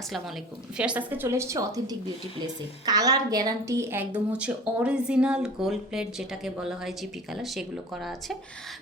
আসসালামু আলাইকুম ফেয়ার্স, আজকে চলে এসেছে অথেন্টিক বিউটি প্লেসে। কালার গ্যারান্টি একদম হচ্ছে অরিজিনাল গোল্ড প্লেট যেটাকে বলা হয় জিপি কালার, সেগুলো করা আছে।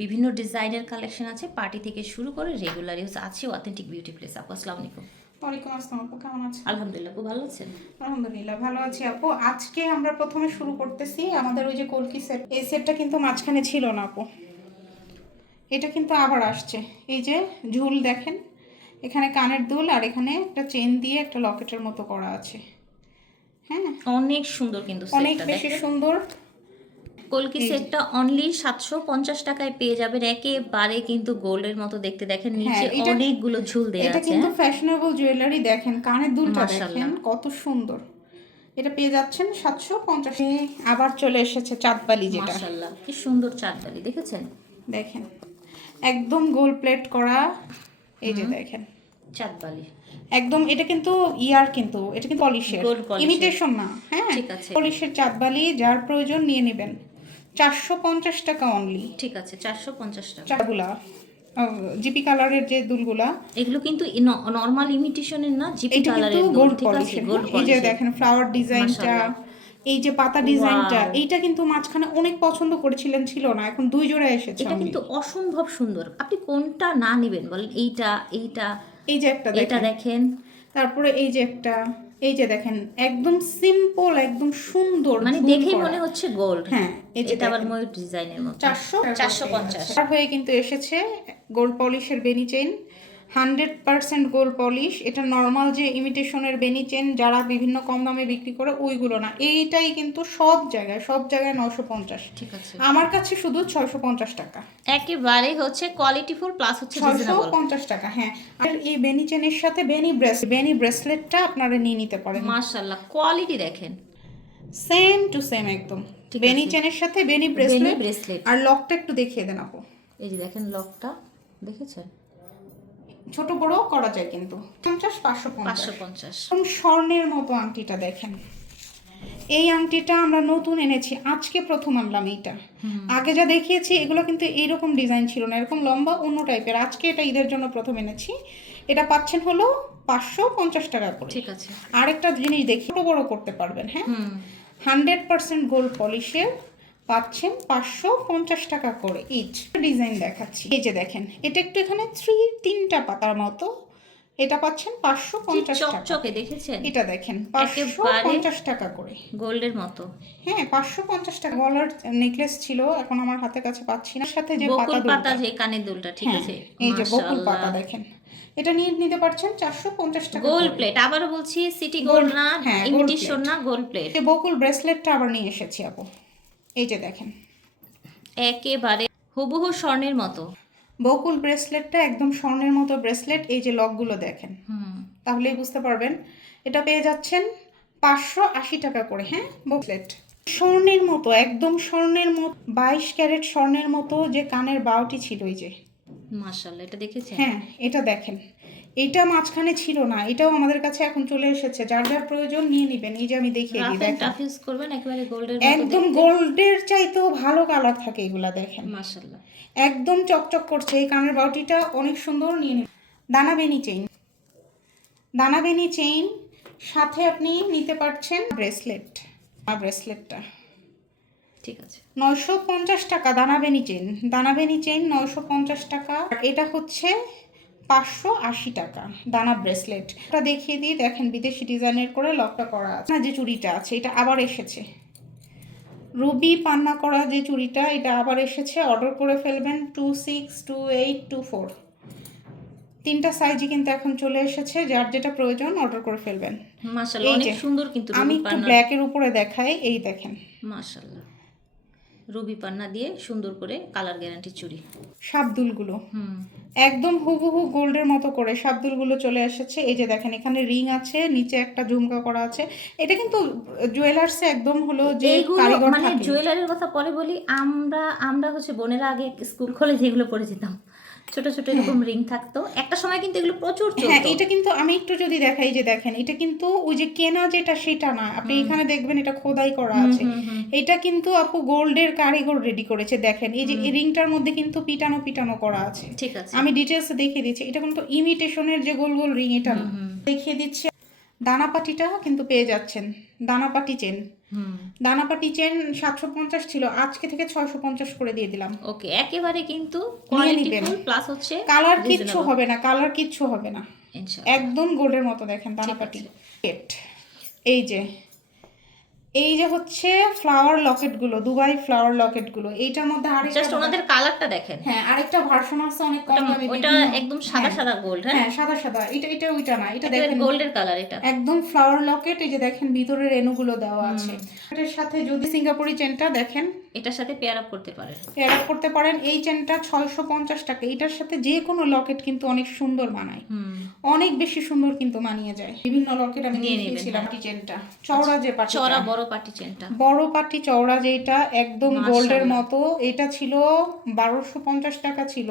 বিভিন্ন ডিজাইনের কালেকশন আছে, পার্টি থেকে শুরু করে রেগুলার ইউজ আছে অথেন্টিক বিউটি প্লেস। আপু আসসালামু আলাইকুম। ওয়ালাইকুম আসসালাম আপু, কেমন আছেন? আলহামদুলিল্লাহ, আপু ভালো আছেন? আলহামদুলিল্লাহ ভালো আছি আপু। আজকে আমরা প্রথমে শুরু করতেছি আমাদের ওই যে কলকি সেট, এই সেটটা কিন্তু মাঝখানে ছিল না আপু, এটা কিন্তু আবার আসছে। এই যে ঝুল দেখেন, এখানে কানের দুল আর এখানে একটা চেন দিয়ে একটা লকেটের মতো করা আছে। হ্যাঁ, অনেক সুন্দর কিন্তু অনেক সেটটা বেশি দেখেন। সুন্দর। কলকি সেটটা অনলি 750 টাকায় পেয়ে যাবেন, একেবারে কিন্তু গোল্ডের মতো দেখতে। দেখেন হ্যাঁ, নিচে এটা অনেকগুলো ঝুল দেওয়া এটা আছে। কিন্তু ফ্যাশনেবল জুয়েলারি। দেখেন কানের দুলটা মাশাআল্লাহ। দেখেন কত সুন্দর। এটা পেয়ে যাচ্ছেন 750। আবার চলে এসেছে চাঁদবালি, যেটা মাশাআল্লাহ, কি সুন্দর চাঁদবালি দেখেছেন। দেখেন একদম গোল্ড প্লেট করা। এই যে দেখেন চাঁদবালি একদম, এটা কিন্তু ইয়ার, কিন্তু এটা কিন্তু পলিশের, গোল্ড পলিশের, ইমিটেশন না। হ্যাঁ, ঠিক আছে পলিশের চাঁদবালি, যার প্রয়োজন নিয়ে নেবেন। 450 টাকা অনলি। ঠিক আছে। 450 টাকা। চাগুলা জিপি কালারের যে দুলগুলা, এগুলো কিন্তু নর্মাল ইমিটেশনের না, জিপি এটা কিন্তু কালারের দুল, গোল্ড ঠিক আছে, পলিশের। গোল্ড এই যে পলিশের। দেখেন ফ্লাওয়ার ডিজাইনটা, মাশাআল্লাহ, এই যে পাতা ডিজাইনটা, ওয়াও, এইটা কিন্তু মাঝখানে অনেক পছন্দ করেছিলেন, ছিল না, এখন 2 জোড়া এসেছে এটা only। কিন্তু অসম্ভব সুন্দর। আপনি কোনটা না নেবেন বলেন? এইটা, এইটা, এই যে একটা এটা দেখেন, দেখেন। তারপরে এই যে একটা, এই যে দেখেন একদম সিম্পল, একদম সুন্দর, মানে ঝুল দেখেই করা। মনে হচ্ছে গোল্ড। হ্যাঁ, এই যে এটা আবার দেখেন ময়ূর ডিজাইনের মতো। 450 তার হয়ে কিন্তু এসেছে গোল্ড পলিশের বেনি চেইন, 100% গোল্ড পলিশ। এটা নর্মাল যে ইমিটেশনের বেনি চেইন যারা বিভিন্ন কম দামে বিক্রি করে ওইগুলো না, এইটাই কিন্তু সব জায়গায় 950। ঠিক আছে, আমার কাছে শুধু 650 টাকা। একেবারে হচ্ছে কোয়ালিটিফুল প্লাস হচ্ছে রিজনেবল। 650 টাকা, হ্যাঁ। আর এই বেনি চেনের সাথে বেনি ব্রেসলেটটা আপনারা নিয়ে নিতে পারেন। মাশাআল্লাহ, কোয়ালিটি দেখেন। সেম টু সেম একদম। ঠিক বেনি আছে, চেনের সাথে বেনি বেনি ব্রেসলেট। ব্রেসলেট। আর লকটা একটু দেখিয়ে দেন আপু। এই যে দেখেন লকটা, দেখেছেন? ছোট বড় করা যায় কিন্তু। 50, 550। 550। স্বর্ণের মতো আংটিটা দেখেন। এই আংটিটা আমরা নতুন এনেছি, আজকে প্রথম আনলাম এইটা। আগে যা দেখিয়েছি এগুলো কিন্তু এইরকম ডিজাইন ছিল না, এরকম লম্বা অন্য টাইপের। আজকে এটা ঈদের জন্য প্রথম এনেছি। এটা পাচ্ছেন হলো 550 টাকা করে। ঠিক আছে। আরেকটা জিনিস দেখি, ছোট বড় করতে পারবেন। হ্যাঁ, 100% গোল্ড পলিশের পাচ্ছেন 550 টাকা করে ইচ। ডিজাইন দেখাচ্ছি, এই যে দেখেন, এটা একটু এখানে তিনটা পাতার মতো, এটা পাচ্ছেন 550 টাকা। চকচকে দেখেছেন? এটা দেখেন একেবারে 550 টাকা করে, গোল্ডের মতো। হ্যাঁ 550 টাকা। গলার নেকলেস ছিল, এখন আমার হাতের কাছে পাচ্ছি না। সাথে যে বকুল পাতা, দুলটা, যে কানের দুলটা, ঠিক হ্যাঁ আছে। এই যে বকুল পাতা মাশাআল্লাহ, দেখেন, এটা নিয়ে নিতে পারছেন 450 টাকা গোল্ড করে। প্লেট। আবারও বলছি, সিটি গোল্ড না, হ্যাঁ গোল্ড ইমিটেশন প্লেট। না, গোল্ড প্লেট। এই বকুল ব্রেসলেটটা আবার নিয়ে এসেছি আপু, এই যে দেখেন একেবারে হুবহু স্বর্ণের মতো। বকুল ব্রেসলেটটা একদম স্বর্ণের মতো ব্রেসলেট। এই যে লকগুলো দেখেন, তাহলেই বুঝতে পারবেন। এটা পেয়ে যাচ্ছেন 580 টাকা করে। হ্যাঁ, ব্রেসলেট স্বর্ণের মতো, একদম স্বর্ণের মতো, 22 ক্যারেট স্বর্ণের মতো যে কানের বাউটি ছিল, এই যে মাশাআল্লাহ, এটা দেখেছেন? হ্যাঁ এটা দেখেন, এটা মাঝখানে ছিল না, এটাও আমাদের কাছে এখন চলে এসেছে। যার যার প্রয়োজন নিয়ে নেবেন। এই যে আমি দেখিয়ে দিই, রাফ এন্ড দেখেন টাফ ইউজ করবেন, একেবারে গোল্ডের মতো একদম দেখতে। গোল্ডের চাইতেও ভালো কালার থাকে এগুলা। দেখেন মাশাআল্লাহ, একদম চকচক করছে। এই কানের বাউটিটা অনেক সুন্দর, নিয়ে নিন। দানা বেনি চেইন, দানা বেনি চেইন সাথে আপনি নিতে পারছেন ব্রেসলেট। ব্রেসলেটটা ঠিক আছে। 950 টাকা। দানা বেনি চেইন, দানা বেনি চেইন 950 টাকা। আর এটা হচ্ছে 580 টাকা দানা ব্রেসলেট। এটা দেখিয়ে দিই, দেখেন বিদেশি ডিজাইনের করে লকটা করা আছে। না, যে চুড়িটা আছে এটা আবার এসেছে, রুবি পান্না করা যে চুড়িটা, এটা আবার এসেছে। অর্ডার করে ফেলবেন 26, 28, 24, তিনটা সাইজই কিন্তু এখন চলে এসেছে। যার যেটা প্রয়োজন অর্ডার করে ফেলবেন। মাশাআল্লাহ, এই অনেক যে সুন্দর কিন্তু আমি রুবি একটু পান্না। ব্ল্যাকের উপরে দেখাই, এই দেখেন মাশাআল্লাহ, রুবি পান্না দিয়ে সুন্দর করে কালার গ্যারান্টি চুড়ি। শাবদুলগুলো একদম হুবহু গোল্ডের মতো করে শাবদুলগুলো চলে এসেছে। এই যে দেখেন এখানে রিং আছে, নিচে একটা ঝুমকা করা আছে। এটা কিন্তু জুয়েলার্সে একদম হলো যে এইগুলো কারিগর মানে থাকে। জুয়েলারির কথা পরে বলি। আমরা আমরা হচ্ছে বোনেরা আগে স্কুল কলেজে এগুলো পরে যেতাম, ছোট ছোট এরকম রিং থাকতো একটা সময়, কিন্তু এগুলো প্রচুর হ্যাঁ, চলতো। এটা কিন্তু আমি একটু যদি দেখাই, যে দেখেন এটা কিন্তু ওই যে কেনা যেটা সেটা না, আপনি এখানে দেখবেন এটা খোদাই করা আছে। এটা কিন্তু আপু গোল্ডের কারিগর রেডি করেছে। দেখেন এই যে এই রিংটার মধ্যে কিন্তু পিটানো পিটানো করা আছে। ঠিক আছে। আমি ডিটেলস দেখিয়ে দিচ্ছি, এটা কিন্তু ইমিটেশনের যে গোল গোল রিং এটা না। দেখিয়ে দিচ্ছি দানাপাটিটা কিন্তু পেয়ে যাচ্ছেন, দানাপাটি চেন। হুম দানাপাটি চেন 750 ছিল, আজকে থেকে 650 করে দিয়ে দিলাম। ওকে, একেবারে কিন্তু নিয়ে নিবেন। কোয়ালিটিফুল প্লাস হচ্ছে কালার কিচ্ছু রিজনেবল হবে না, কালার কিচ্ছু হবে না, ইনশাআল্লাহ। একদম গোল্ডের মতো দেখেন ঠিক দানাপাটি। আছে। এই যে এই যে হচ্ছে ফ্লাওয়ার লকেটগুলো, দুবাই ফ্লাওয়ার লকেটগুলো, এইটার মধ্যে আরেকটা জাস্ট ওনাদের কালারটা দেখেন, হ্যাঁ আরেকটা ভার্সন আছে অনেক কম দামে ওটা বিভিন্ন। একদম সাদা হ্যাঁ, সাদা গোল্ড। হ্যাঁ, হ্যাঁ সাদা সাদা, এটা ওইটা না, এটা একেবারে দেখেন গোল্ডের কালার এটা। একদম ফ্লাওয়ার লকেট। এই যে দেখেন ভিতরে রেণুগুলো দেওয়া আছে। এটার সাথে যদি সিঙ্গাপুরি চেনটা দেখেন, এটার সাথে পেয়ার আপ করতে পারেন। পেয়ার আপ করতে পারেন। এই চেনটা 650 টাকা। এটার সাথে যে কোনো লকেট কিন্তু অনেক সুন্দর মানায়, অনেক বেশি সুন্দর কিন্তু মানিয়ে যায়। বিভিন্ন লকেট আমি নিয়ে নেবেন, দেখিয়েছিলাম। হ্যাঁ। পাটি চেনটা চওড়া, যে পাটি চড়া বড় পাটি চেনটা, বড় পাটি চওড়া যেটা একদম গোল্ডের মাশাআল্লাহ। মতো, এটা ছিল 1250 টাকা ছিল,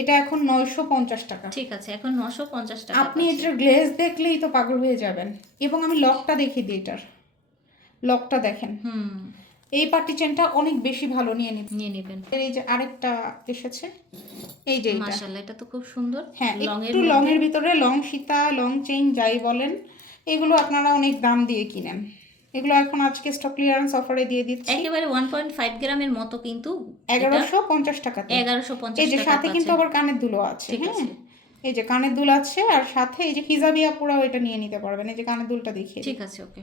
এটা এখন 950 টাকা। ঠিক আছে, এখন 950 টাকা আপনি পাচ্ছেন। এটার গ্লেজ দেখলেই তো পাগল হয়ে যাবেন। এবং আমি লকটা দেখিয়ে দিই, এটার লকটা দেখেন। এই পাটি চেনটা অনেক বেশি ভালো, নিয়ে নেবেন। এই যে আরেকটা এসেছে, এই যে এটা, মাশাআল্লাহ, এটা তো খুব সুন্দর। হ্যাঁ লং এর একটু লং এর ভিতরে, লং সীতা, লং চেইন যাই বলেন, এগুলো আপনারা অনেক দাম দিয়ে কিনেন। এগুলো এখন আজকে স্টক ক্লিয়ারেন্স অফারে দিয়ে দিচ্ছি একেবারে 1.5 গ্রামের মতো কিন্তু 1150 টাকাতে। 1150 এই যে টাকা সাথে কিন্তু পাচ্ছেন। আবার কানের দুলও আছে। ঠিক হ্যাঁ, আছে, এই যে কানের দুল আছে, আর সাথে এই যে হিজাবিয়া পুরাও এটা নিয়ে নিতে পারবেন। এই যে কানের দুলটা দেখিয়ে দিই। ঠিক আছে, ওকে।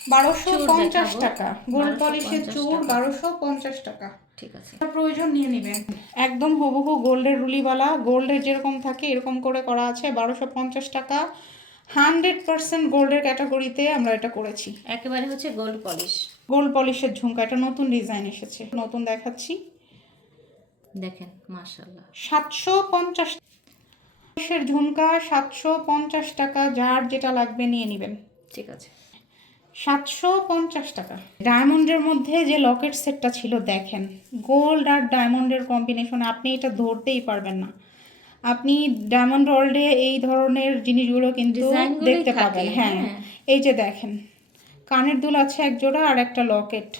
1250 দেখাবো। টাকা গোল্ড 1250 পলিশের চূড়, টাকা। 1250 টাকা। ঠিক আছে, প্রয়োজন নিয়ে নেবেন। একদম হুবহু গোল্ডের রুলিওয়ালা, গোল্ডের যেরকম থাকে এরকম করে করা আছে। 1250 টাকা, 100% গোল্ডের ক্যাটাগরিতে আমরা এটা করেছি। একেবারে হচ্ছে গোল্ড পলিশ। গোল্ড পলিশের ঝুমকা, এটা নতুন ডিজাইন এসেছে, নতুন দেখাচ্ছি। দেখেন মাশাআল্লাহ, 750 এর ঝুমকা, 750 টাকা। যার যেটা লাগবে নিয়ে নেবেন। ঠিক আছে। 750 টাকা। ডায়মন্ডের মধ্যে যে লকেট সেটটা ছিল দেখেন, গোল্ড আর ডায়মন্ডের কম্বিনেশন, আপনি এটা ধরতেই পারবেন না। আপনি ডায়মন্ড ওয়ার্ল্ডে এই ধরনের জিনিসগুলো কিন্তু ডিজাইনগুলোই দেখতে থাকে, পাবেন। হ্যাঁ, হ্যাঁ। এই যে দেখেন কানের দুল আছে এক জোড়া আর একটা লকেট,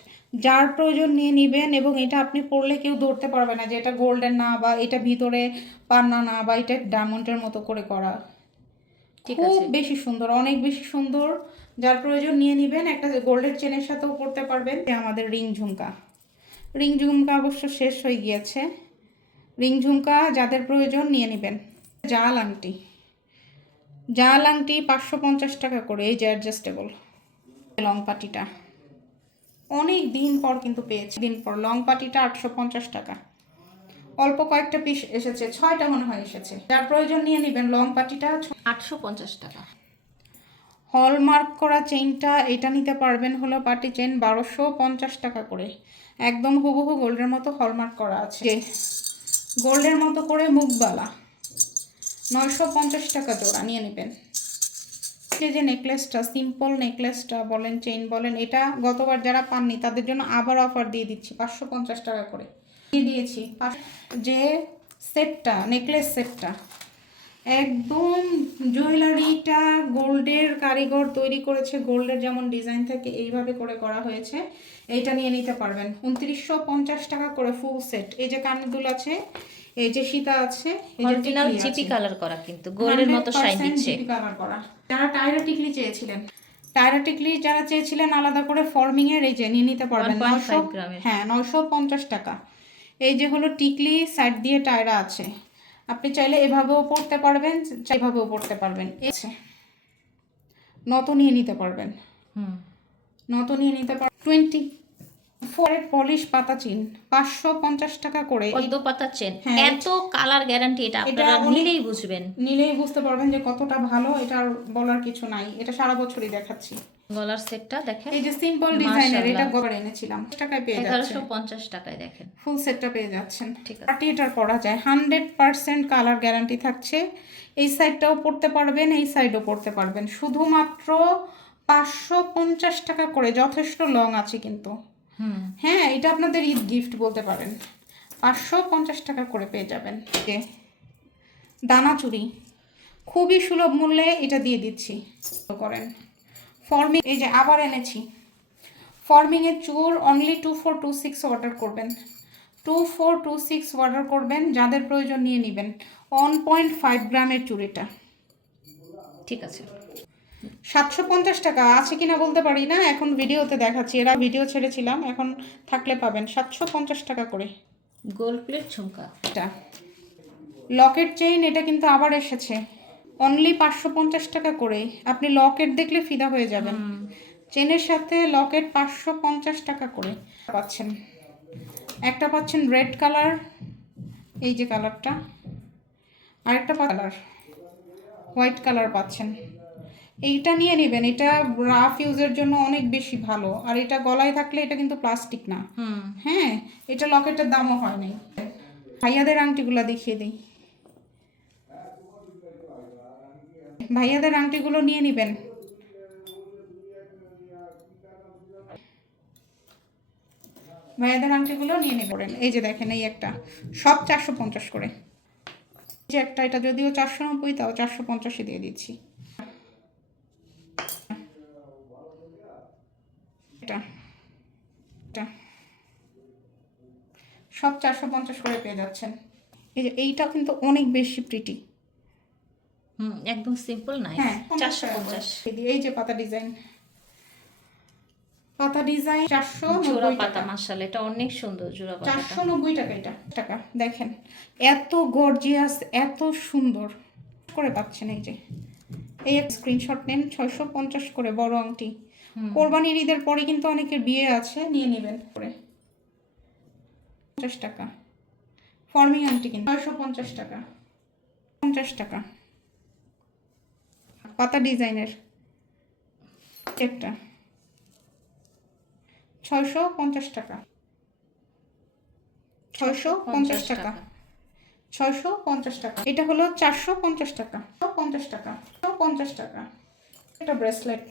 যার প্রয়োজন নিয়ে নেবেন। এবং এটা আপনি পরলে কেউ ধরতে পারবে না যে এটা গোল্ডের না, বা এটা ভিতরে পান্না না, বা এটা ডায়মন্ডের মতো করে করা। ঠিক খুব আছে, বেশি সুন্দর, অনেক বেশি সুন্দর। যার প্রয়োজন নিয়ে নেবেন। একটা গোল্ডের চেনের সাথেও পরতে পারবেন। আমাদের রিং ঝুমকা, রিং ঝুমকা অবশ্য শেষ হয়ে গিয়েছে। রিং ঝুমকা যাদের প্রয়োজন নিয়ে নেবেন। জাল আংটি, জাল আংটি 550 টাকা করে, এই যে অ্যাডজাস্টেবল। লং পাটিটা অনেক দিন পর কিন্তু পেয়েছি, দিন পর। লং পাটিটা 850 টাকা, অল্প কয়েকটা পিস এসেছে, 6টা মনে হয় এসেছে। যার প্রয়োজন নিয়ে নেবেন। লং পাটিটা 850 টাকা। হলমার্ক করা চেইনটা এটা নিতে পারবেন, হলো পাটি চেইন 1250 টাকা করে, একদম হুবহু গোল্ডের মতো হলমার্ক করা আছে, গোল্ডের মতো করে মুখবালা, 950 টাকা জোড়া, নিয়ে নেবেন। এই যে নেকলেসটা, সিম্পল নেকলেসটা বলেন, চেইন বলেন, এটা গতবার যারা পাননি তাদের জন্য আবার অফার দিয়ে দিচ্ছি, 550 টাকা করে দিয়ে দিয়েছি। যে সেটটা, নেকলেস সেটটা একদম জুয়েলারিটা গোল্ডের কারিগর তৈরি করেছে, গোল্ডের যেমন ডিজাইন থাকে এইভাবে করে করা হয়েছে। এইটা নিয়ে নিতে পারবেন 2950 টাকা করে ফুল সেট। এই যে কানের দুল আছে, এই যে সীতা আছে, এই যে অরিজিনাল টিকলি জিপি আছে, কালার করা, কিন্তু গোল্ডের মতো শাইন 100% দিচ্ছে। জিপি কালার করা। যারা টায়রা টিকলি চেয়েছিলেন, টায়রা টিকলি যারা চেয়েছিলেন আলাদা করে ফর্মিং এর, এই যে নিয়ে নিতে পারবেন 1.5 গ্রামের। হ্যাঁ 950 টাকা। এই যে হলো টিকলি, সাইড দিয়ে টায়রা আছে, আপনি চাইলে এভাবেও পড়তে পারবেন, এভাবেও পড়তে পারবেন। নত নিয়ে নিতে পারবেন, নত নিয়ে নিতে পারবেন। 24 পলিশ পাতা চিন 550 টাকা করে। পদ্ম পাতার চেন, হ্যাঁ, এত কালার গ্যারান্টি, এটা আপনারা নিলেই বুঝবেন, নিলেই বুঝতে পারবেন যে কতটা ভালো। এটা আর বলার কিছু নাই, এটা সারা বছরই দেখাচ্ছি। গলার সেটটা দেখেন, এই যে সিম্পল ডিজাইনের, এটা মাশাআল্লাহ। গড়ে এনেছিলাম, টাকায় পেয়ে যাচ্ছেন, 1150 টাকায় দেখেন। ফুল সেটটা পেয়ে যাচ্ছেন। ঠিক আছে। পার্টি এটার পরা যায়, 100% কালার গ্যারান্টি থাকছে। এই সাইডটাও পড়তে পারবেন, এই সাইডও পড়তে পারবেন, শুধুমাত্র 550 টাকা করে। যথেষ্ট লং আছে কিন্তু। হ্যাঁ, এটা আপনাদের ঈদ গিফট বলতে পারেন। 550 টাকা করে পেয়ে যাবেন। দানা চুড়ি খুবই সুলভ মূল্যে এটা দিয়ে দিচ্ছি, করেন। ফর্মিং, এই যে আবার এনেছি ফর্মিংয়ের চুর, অনলি 2426 অর্ডার করবেন, 2426 অর্ডার করবেন। যাদের প্রয়োজন নিয়ে নেবেন। 1.5 গ্রামের চুড়িটা, ঠিক আছে, 750 টাকা আছে কিনা বলতে পারি না, এখন ভিডিওতে দেখাচ্ছি, এরা ভিডিও ছেড়েছিলাম, এখন থাকলে পাবেন 750 টাকা করে। গোল্ড প্লেট ঝুমকা। এটা লকেট চেইন, এটা কিন্তু আবার এসেছে, অনলি 550 টাকা করে। আপনি লকেট দেখলে ফিদা হয়ে যাবেন। চেনের সাথে লকেট 550 টাকা করে পাচ্ছেন। একটা পাচ্ছেন রেড কালার, এই যে কালারটা, আরেকটা কালার হোয়াইট কালার পাচ্ছেন। এইটা নিয়ে নেবেন, এটা রাফ ইউজের জন্য অনেক বেশি ভালো। আর এটা গলায় থাকলে এটা কিন্তু প্লাস্টিক না। হ্যাঁ, এটা লকেটের দামও হয় নাই। ভাইয়াদের আংটিগুলো দেখিয়ে দিই, ভাইয়াদের আংটিগুলো নিয়ে নেবেন। ভাইয়াদের আংটিগুলো নিয়ে নেবেন। এই যে দেখেন, এই একটা সব 450 করে। এই যে একটা, এটা যদিও 490, তাও 450 দিয়ে দিচ্ছি। এটা এটা সব 450 করে পেয়ে যাচ্ছেন। এই যে এইটা কিন্তু অনেক বেশি প্রিটি। একদম সিম্পল নাইস। হ্যাঁ, 450। এই যে পাতা ডিজাইন, পাতা ডিজাইন জোড়া 490 পাতা, টাকা। মাশাআল্লাহ, এটা অনেক সুন্দর জোড়া পাতা। 490 টাকা। এটা টাকা দেখেন, এত গর্জিয়াস, এত সুন্দর করে পাচ্ছেন। এই যে এই এক স্ক্রিনশট নেন, 650 করে বড় আংটি। কোরবানির ঈদের পরে কিন্তু অনেকের বিয়ে আছে, নিয়ে নেবেন করে। 50 টাকা ফর্মিং আংটি কিন্তু 650 টাকা। 50 টাকা পাতা ডিজাইনের একটা 650 টাকা। 650 টাকা। 650 টাকা। এটা হলো 450 টাকা। 50 টাকা। 50 টাকা। একটা ব্রেসলেট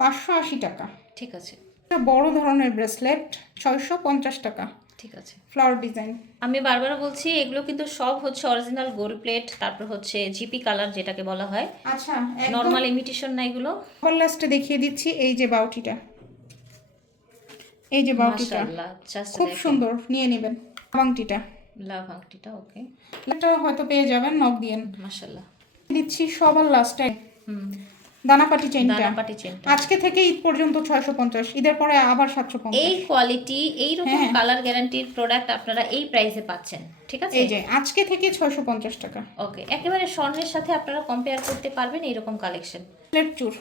580 টাকা। ঠিক আছে, একটা বড় ধরনের ব্রেসলেট 650 টাকা। ঠিক আছে। Flower design. আমি বারবার বলছি, এগুলো কিন্তু সব হচ্ছে অরিজিনাল গোল্ড প্লেট, তারপর হচ্ছে জিপি কালার যেটাকে বলা হয়। আচ্ছা, নরমাল ইমিটেশন না এগুলো। আবার লাস্টে দেখিয়ে দিচ্ছি, এই যে বাউটিটা, এই যে বাউটিটা মাশাআল্লাহ, জাস্ট খুব সুন্দর, নিয়ে নেবেন। আংটিটা, লাভ আংটিটা, ওকে, এটা হয়তো পেয়ে যাবেন, নক দিয়েন। মাশাআল্লাহ। দিচ্ছি সবার লাস্টে দানাপাটি চেইনটা। দানাপাটি চেনটা আজকে থেকে ঈদ পর্যন্ত 650, ঈদের পরে আবার 750। এই কোয়ালিটি, এইরকম হ্যাঁ। কালার গ্যারান্টির প্রোডাক্ট আপনারা এই প্রাইসে পাচ্ছেন, ঠিক আছে? এই যে আজকে থেকে 650 টাকা। ওকে, একেবারে স্বর্ণের সাথে আপনারা কম্পেয়ার করতে পারবেন এইরকম কালেকশন। প্লেট চুর,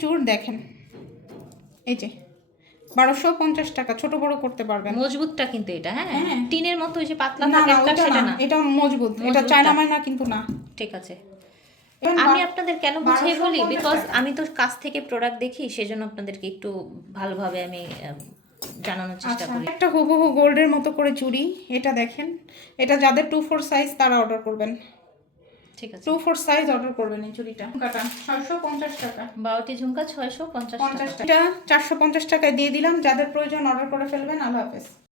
চুর দেখেন, এই যে 1250 টাকা, ছোট বড় করতে পারবেন। মজবুতটা কিন্তু এটা, হ্যাঁ, হ্যাঁ। টিনের মতো ওই যে পাতলা না থাকে না, একটা, ওটা সেটা না, না, এটা মজবুত, এটা মজবুতটা। চায়না মাইনা কিন্তু না। ঠিক আছে। এবং আমি আপনাদের কেন বুঝিয়ে বলি, 1250 বিকজ টাকা। আমি তো কাছ থেকে প্রোডাক্ট দেখি, সেজন্য আপনাদেরকে একটু ভালোভাবে আমি জানানোর চেষ্টা আচ্ছা, করি। একটা হুবহু গোল্ডের মতো করে চুড়ি, এটা দেখেন, এটা যাদের 2-4 সাইজ তারা অর্ডার করবেন। ঠিক আছে, 2-4 সাইজ অর্ডার করবেন এই চুড়িটা। কাটা 650 টাকা। বারোটি ঝুমকা 650 টাকা। 50 টাকা। এটা 450 টাকায় দিয়ে দিলাম, যাদের প্রয়োজন অর্ডার করে ফেলবেন। আল্লাহ হাফেজ।